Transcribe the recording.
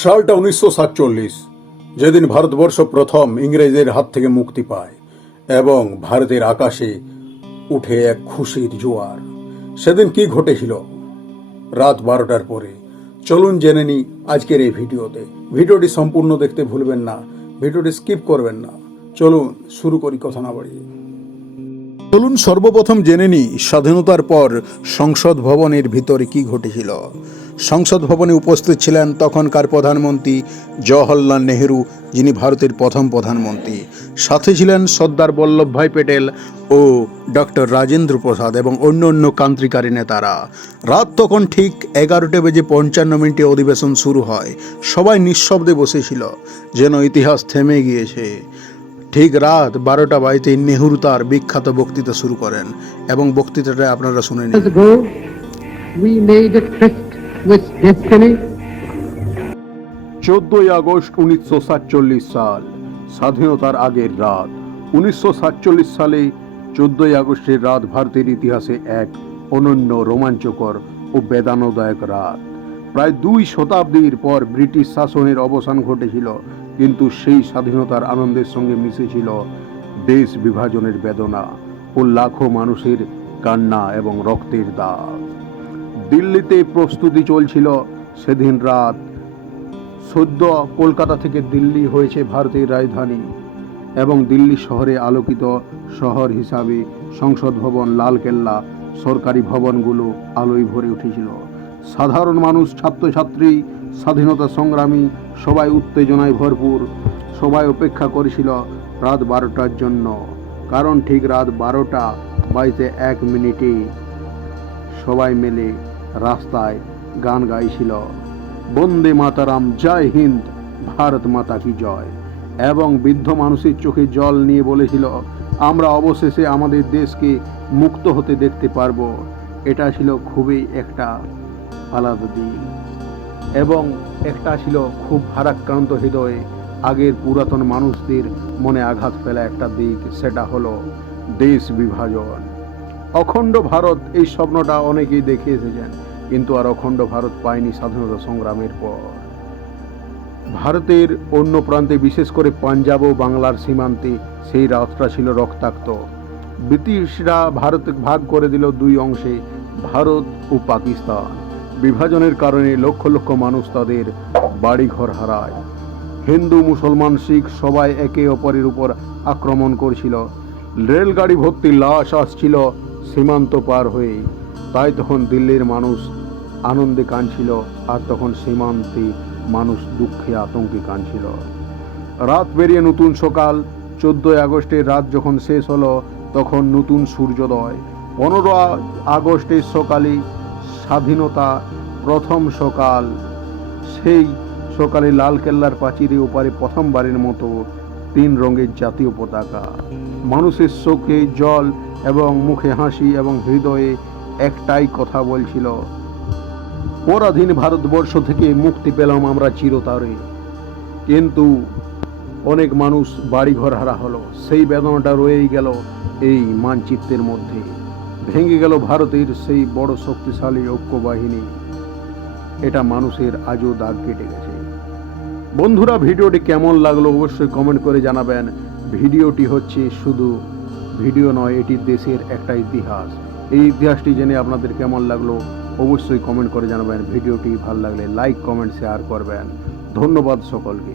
সালটা উনিশশো সাতচল্লিশ, যেদিন ভারতবর্ষ প্রথম ইংরেজের হাত থেকে মুক্তি পায় এবং ভারতের আকাশে উঠে এক খুশির জোয়ার। সেদিন কি ঘটেছিল? রাত বারোটার পরে। চলুন জেনে নি আজকের এই ভিডিওতে। ভিডিওটি সম্পূর্ণ দেখতে ভুলবেন না, ভিডিওটি স্কিপ করবেন না। চলুন শুরু করি কথা না বাড়িয়ে। চলুন সর্বপ্রথম জেনে নি স্বাধীনতার পর সংসদ ভবনের ভিতরে কি ঘটেছিল। সংসদ ভবনে উপস্থিত ছিলেন তখনকার প্রধানমন্ত্রী জওহরলাল নেহেরু, যিনি ভারতের প্রথম প্রধানমন্ত্রী। সাথে ছিলেন সর্দার বল্লভভাই প্যাটেল ও ডক্টর রাজেন্দ্র প্রসাদ এবং অন্য অন্য ক্রান্তিকারী নেতারা। রাত তখন ঠিক এগারোটা বেজে পঞ্চান্ন মিনিটে অধিবেশন শুরু হয়। সবাই নিঃশব্দে বসেছিল, যেন ইতিহাস থেমে গিয়েছে। ঠিক রাত বারোটা বাড়িতে নেহরু তার বিখ্যাত বক্তৃতা শুরু করেন এবং বক্তৃতাটা আপনারা শুনে নিন। With destiny? চোদ্দই আগস্ট উনিশশো সাতচল্লিশ সাল, স্বাধীনতার আগের রাত। উনিশশো সাতচল্লিশ সালে চোদ্দই আগস্টের রাত ভারতের ইতিহাসে এক অনন্য রোমাঞ্চকর ও বেদানোদায়ক রাত। প্রায় দুই শতাব্দীর পর ব্রিটিশ শাসনের অবসান ঘটেছিল, কিন্তু সেই স্বাধীনতার আনন্দের সঙ্গে মিশেছিল দেশ বিভাজনের বেদনা ও লাখো মানুষের কান্না এবং রক্তের দাগ। দিল্লিতে প্রস্তুতি চলছিল সেদিন রাত। সদ্য কলকাতা থেকে দিল্লি হয়েছে ভারতের রাজধানী এবং দিল্লি শহরে আলোকিত শহর হিসাবে সংসদ ভবন লালকেল্লা সরকারি ভবনগুলো আলোয় ভরে উঠেছিল। সাধারণ মানুষ, ছাত্রছাত্রী, স্বাধীনতা সংগ্রামী সবাই উত্তেজনায় ভরপুর। সবাই অপেক্ষা করেছিল রাত বারোটার জন্য। কারণ ঠিক রাত বারোটা বাড়িতে এক মিনিটে সবাই মিলে রাস্তায় গান গাইছিল। বন্দে মাতারাম, জয় হিন্দ, ভারত মাতা কি জয়। এবং বৃদ্ধ মানুষের চোখে জল নিয়ে বলেছিল, আমরা অবশেষে আমাদের দেশকে মুক্ত হতে দেখতে পারব। এটা ছিল খুবই একটা আলাদা দিন। এবং একটা ছিল খুব ভারাক্রান্ত হৃদয়ে আগের পুরাতন মানুষদের মনে আঘাত ফেলা একটা দিক, সেটা হলো দেশ বিভাজন। অখণ্ড ভারত, এই স্বপ্নটা অনেকেই দেখে এসেছেন। কিন্তু আর অখণ্ড ভারত পায়নি স্বাধীনতা সংগ্রামের পর। ভারতের অন্য প্রান্তে, বিশেষ করে পাঞ্জাব ও বাংলার সীমান্তে, সেই রাতটা ছিল রক্তাক্ত। ব্রিটিশরা ভারত ভাগ করে দিল দুই অংশে, ভারত ও পাকিস্তান। বিভাজনের কারণে লক্ষ লক্ষ মানুষ তাদের বাড়িঘর হারায়। হিন্দু, মুসলমান, শিখ সবাই একে অপরের উপর আক্রমণ করছিল। রেলগাড়ি ভর্তি লাশ আসছিল সীমান্ত পার হয়ে তাই তখন দিল্লির মানুষ আনন্দে কাঁদছিল আর তখন সীমান্তে মানুষ দুঃখে আতঙ্কে কাঁদছিল। রাত পেরিয়ে নতুন সকাল, চোদ্দোই আগস্টের রাত যখন শেষ হলো, তখন নতুন সূর্যোদয়। পনেরো আগস্টের সকালে স্বাধীনতা প্রথম সকাল। সেই সকালে লালকেল্লার পাঁচিরে ওপারে প্রথমবারের মতো তিন রঙের জাতীয় পতাকা। মানুষের চোখে জল এবং মুখে হাসি এবং হৃদয়ে একটাই কথা বলছিল, পরাধীন ভারতবর্ষ থেকে মুক্তি পেলাম আমরা চিরতারে। কিন্তু অনেক মানুষ বাড়িঘর হারা হলো। সেই বেদনাটা রয়েই গেল এই মানচিত্রের মধ্যে। ভেঙে গেল ভারতের সেই বড় শক্তিশালী ঐক্য বাহিনী এটা মানুষের আজও দাগ কেটে গেছে। বন্ধুরা, ভিডিওটি কেমন লাগল অবশ্যই কমেন্ট করে জানাবেন। ভিডিওটি হচ্ছে শুধু ভিডিও নয়, এটি দেশের একটা ইতিহাস। এই ইতিহাসটি জেনে আপনাদের কেমন লাগল অবশ্যই কমেন্ট করে জানাবেন। ভিডিওটি ভালো লাগলে লাইক কমেন্ট শেয়ার করবেন। ধন্যবাদ সকলকে।